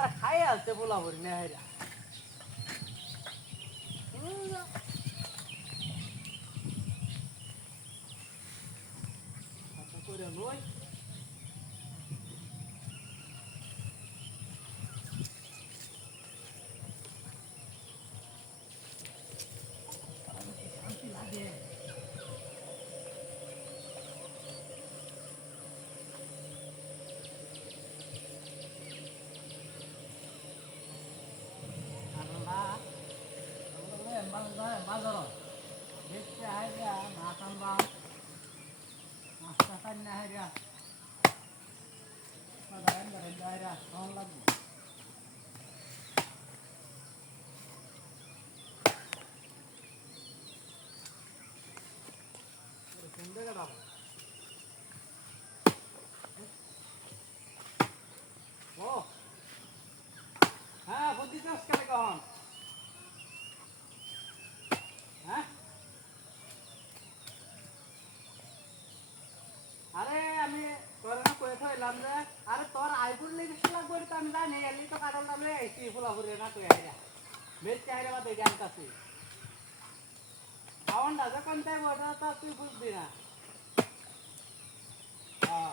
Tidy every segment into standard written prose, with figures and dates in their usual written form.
কাঁঠালটা খাই আসতে বলা বলি না হেরা করে নই শান্তি লাগে বাজার দেখতে হাইরা না কামবা নাস্তা খাই না হাইরা হাইরা কেমন লাগবে সুন্দর কাটা ও হ্যাঁ বুদ্ধি চাষ কেন কখন হ্যাঁ আরে আমি তোর না কয়ে থইলাম যে আরে তোর আইফোন লেগে লাগবে তো আমি জানি এলি তো কাটল নাম লে আইছি ফুলা ফুরে না তুই আইরা বেশ চাইরা বাদ এই জানতাছি আওয়ানটা যখন তাই বড় তা তুই বুঝবি না হ্যাঁ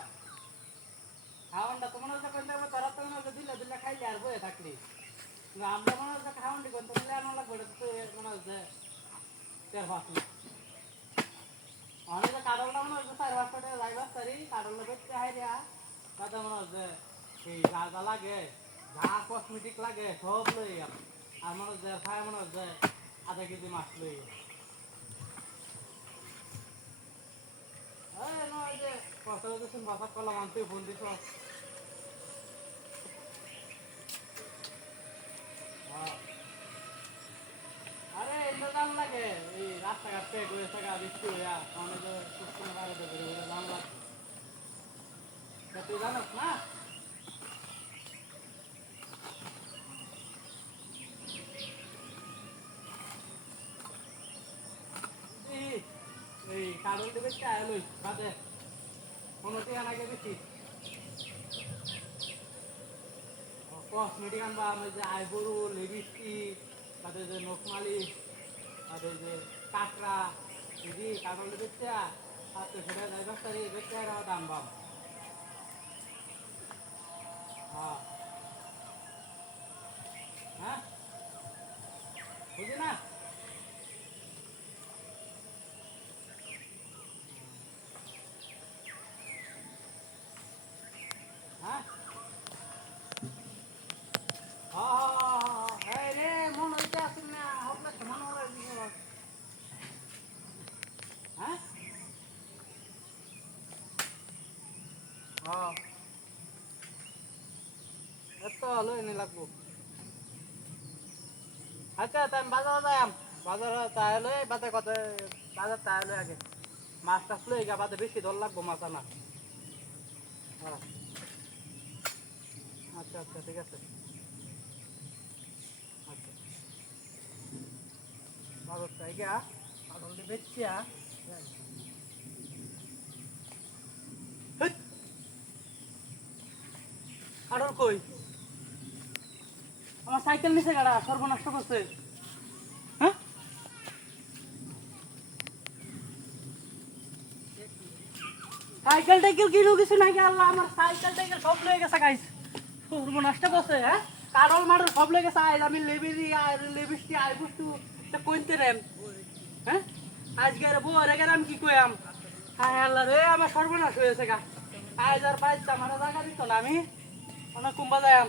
আওয়ানটা তো মনে হচ্ছে কোন তাই তোরা তো মনে হচ্ছে দিলে দিলে খাইলে আর বয়ে থাকলি কিন্তু আমরা মনে হচ্ছে খাওয়ান্ডি কোন তো লে না লাগবে তো মনে হচ্ছে তের ফাসলি অনেক কাটলটা মনে হচ্ছে 4-5 টাকা যাইবা সারি কাটলটা বেচতে হাইরা তাতে মনে হচ্ছে এই যা যা লাগে যা কসমেটিক লাগে সব লই আর মনে হচ্ছে খায় মনে হচ্ছে আধা কেজি মাছ লই এই নয় যে কথা বলতেছেন বাসা কলা মানতে ফোন দিছ আরে এমনি দাম লাগে এই রাস্তাঘাট থেকে ঘুরে থাকা বৃষ্টি হইয়া অনেক সুস্থ বাইরে ঘুরে দাম লাগবে তুই জানাস না এই কারণ দেবে চাই লই বাদে কোনো টিকা নাকি বেশি কসমেটিক আনবা আমি যে আইবরু লিপস্টিক তাদের যে নখমালি তাদের যে কাঁকড়া যদি কারণ দেবে চা হাতে সেটা যাইবার সারি বেচতে আর দাম বাম হ্যাঁ হ্যাঁ বুঝি না হ্যাঁ হ্যাঁ রে মন হইতে আসেন না হোক না মন হ্যাঁ হ্যাঁ এত লই নি লাগবো আচ্ছা তাই বাজারে যাইম বাজারে তাহলে বাদে কত বাজার তাহলে আগে মাছ টাছ লই গা বাদে বেশি দর লাগবো মাছ আনা হ্যাঁ আচ্ছা আচ্ছা ঠিক আছে আচ্ছা বাজার তাই গা পাগল বেচিয়া আর কই আমার সাইকেল নিচে গাড়া সর্বনষ্ট করছে হ্যাঁ সাইকেল টাইকেল কিনো কিছু নাকি আল্লাহ আমার সাইকেল টাইকেল সব লয়ে গেছে গাইস সর্বনষ্ট করছে হ্যাঁ কারল মারল সব লয়ে গেছে আজ আমি লেবিরি আর লেবিস্টি আই বস্তু তা কইতে রেন হ্যাঁ আজকে আর বউ রে আমি কি কইয়াম হ্যাঁ আল্লাহ রে আমার সর্বনাশ হয়েছে গা আজ আর পাইতাম আমার জায়গা দিত না আমি অনেক কুম্বা যাইম